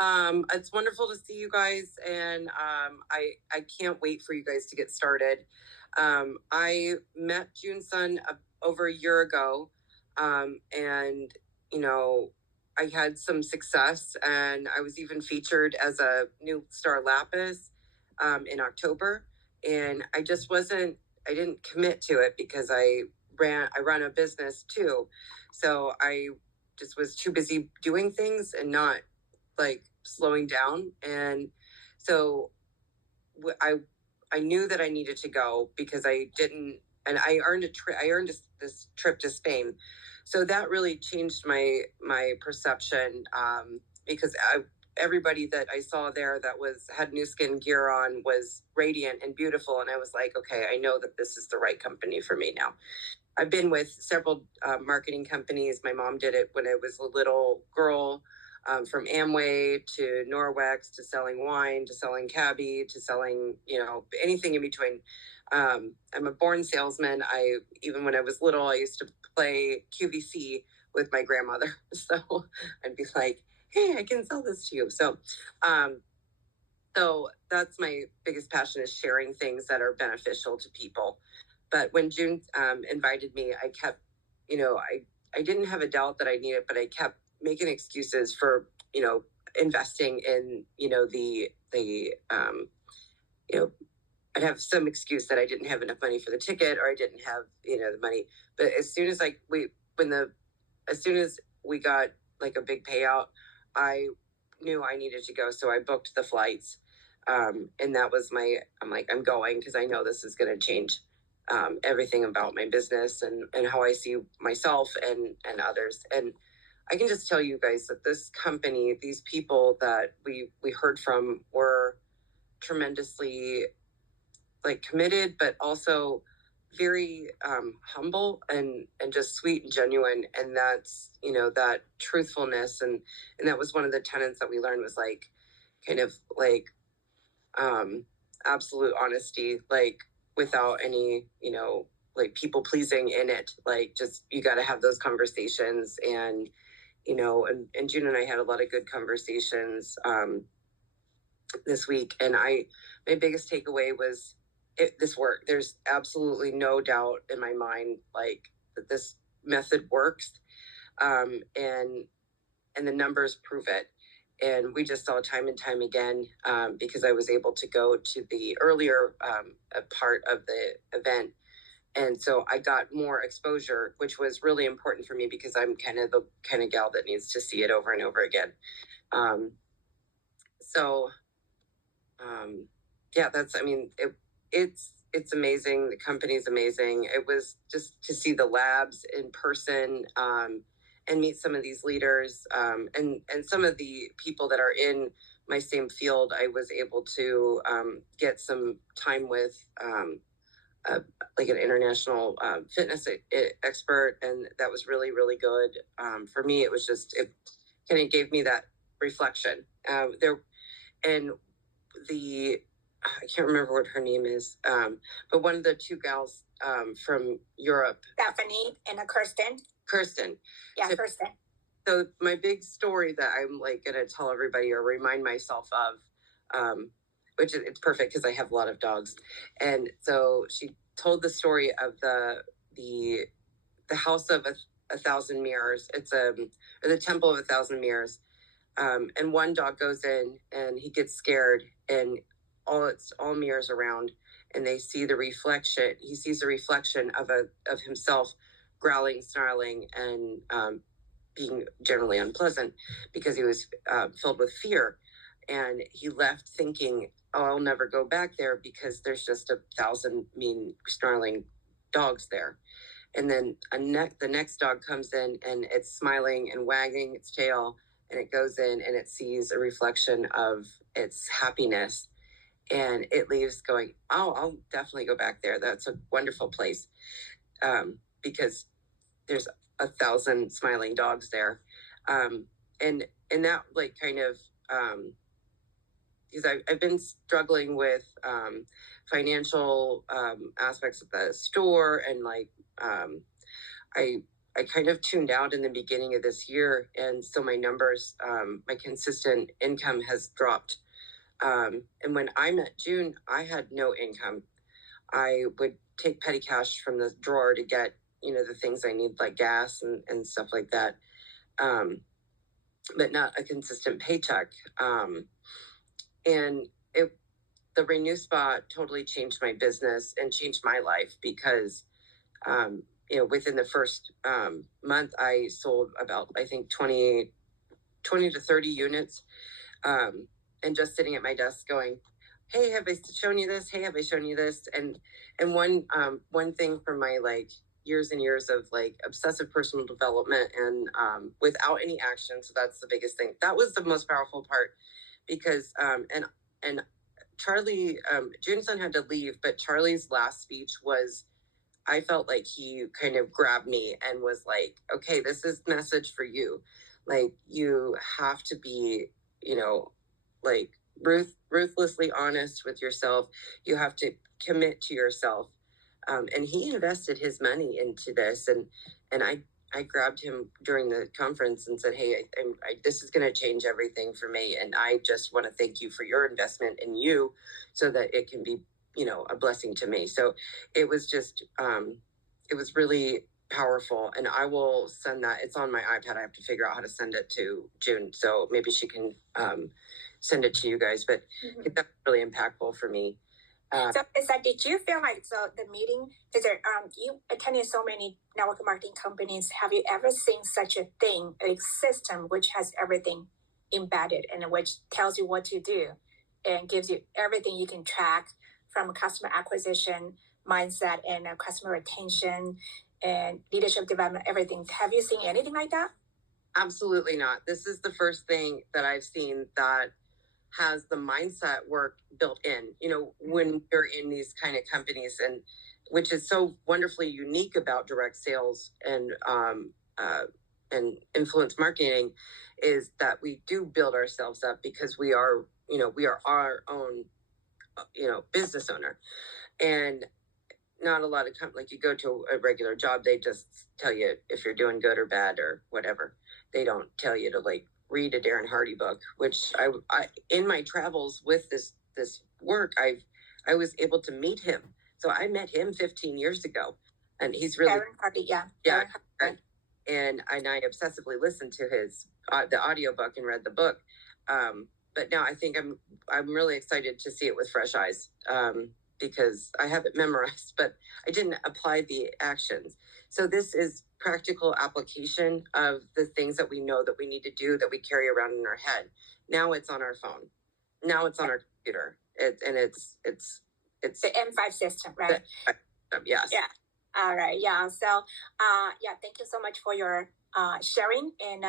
It's wonderful to see you guys, and I can't wait for you guys to get started. I met June's son over a year ago, and you know, I had some success, and I was even featured as a new star lapis in October, and I just wasn't. I didn't commit to it because I run a business too, so I just was too busy doing things and not like slowing down. And so I I knew that I needed to go because I didn't, and I earned this trip to Spain. So that really changed my perception, because everybody that I saw there that had new skin gear on was radiant and beautiful, and I was like, okay, I know that this is the right company for me now. I've been with several marketing companies. My mom did it when I was a little girl, from Amway to Norwex to selling wine to selling cabbie to selling, anything in between. I'm a born salesman. Even when I was little, I used to play QVC with my grandmother. So I'd be like, hey, I can sell this to you. Um, so that's my biggest passion, is sharing things that are beneficial to people. But when June invited me, I kept, I didn't have a doubt that I needed, but I kept making excuses for, investing in, you know, I'd have some excuse that I didn't have enough money for the ticket, or I didn't have, the money. But as soon as we got like a big payout, I knew I needed to go. So I booked the flights. And that was I'm like, I'm going because I know this is going to change everything about my business and how I see myself and others. And I can just tell you guys that this company, these people that we heard from, were tremendously like committed, but also very humble and just sweet and genuine. And that's, that truthfulness, and that was one of the tenets that we learned, was like kind of like absolute honesty, like without any, like people pleasing in it. Like, just, you got to have those conversations. And and June and I had a lot of good conversations this week. And my biggest takeaway was, this work. There's absolutely no doubt in my mind, like, that this method works. And the numbers prove it. And we just saw time and time again, because I was able to go to the earlier part of the event. And so I got more exposure, which was really important for me, because I'm kind of the kind of gal that needs to see it over and over again. Um, so yeah, it's amazing. The company's amazing. It was just to see the labs in person, and meet some of these leaders, and some of the people that are in my same field. I was able to get some time with, like an international fitness expert, and that was really, really good. For me, it kind of gave me that reflection there. And the I can't remember what her name is, but one of the two gals from Europe, Stephanie and a Kirsten. Kirsten. Yeah, so, Kirsten. So my big story that I'm like going to tell everybody or remind myself of, which it's perfect because I have a lot of dogs, and so she told the story of the house of a thousand mirrors. It's or the temple of a thousand mirrors. And one dog goes in and he gets scared, and all mirrors around, and they see the reflection. He sees the reflection of himself, growling, snarling, and being generally unpleasant because he was filled with fear. And he left thinking, "Oh, I'll never go back there because there's just a thousand mean, snarling dogs there." And then the next dog comes in, and it's smiling and wagging its tail, and it goes in and it sees a reflection of its happiness, and it leaves going, "Oh, I'll definitely go back there. That's a wonderful place," because there's a thousand smiling dogs there. And that, like, kind of, because I've been struggling with financial aspects of the store, and like, I kind of tuned out in the beginning of this year, and so my numbers, my consistent income has dropped. And when I met June, I had no income. I would take petty cash from the drawer to get, the things I need, like gas and stuff like that, but not a consistent paycheck. And the Renew Spa totally changed my business and changed my life because, within the first month, I sold about, I think, 20 to 30 units, and just sitting at my desk going, hey, have I shown you this? Hey, have I shown you this? And one thing from my years and years of obsessive personal development and without any action. So that's the biggest thing. That was the most powerful part because and Charlie, Juneson had to leave, but Charlie's last speech was, I felt like he kind of grabbed me and was like, okay, this is message for you. You have to be, ruthlessly honest with yourself. You have to commit to yourself. And he invested his money into this. And I grabbed him during the conference and said, hey, this is going to change everything for me. And I just want to thank you for your investment in you so that it can be, a blessing to me. So it was just, it was really powerful. And I will send that. It's on my iPad. I have to figure out how to send it to June. So maybe she can send it to you guys. But that's really impactful for me. So is that, did you feel like the meeting, because you attended so many network marketing companies, have you ever seen such a thing, a system which has everything embedded and which tells you what to do and gives you everything you can track from customer acquisition, mindset, and customer retention and leadership development, everything? Have you seen anything like that? Absolutely not. This is the first thing that I've seen that has the mindset work built in, when you're in these kind of companies, and which is so wonderfully unique about direct sales and influence marketing, is that we do build ourselves up because we are our own, business owner. And not a lot of like you go to a regular job, they just tell you if you're doing good or bad or whatever. They don't tell you to read a Darren Hardy book, which I in my travels with this work, I was able to meet him. So I met him 15 years ago, and he's really Darren Hardy, yeah. And I obsessively listened to his the audiobook and read the book. But now I think I'm really excited to see it with fresh eyes, because I have it memorized, but I didn't apply the actions. So this is practical application of the things that we know that we need to do, that we carry around in our head. Now it's on our phone. Now it's on our computer. It's the M5 system, right? Yes. Yeah. All right. Yeah. So, thank you so much for your sharing and.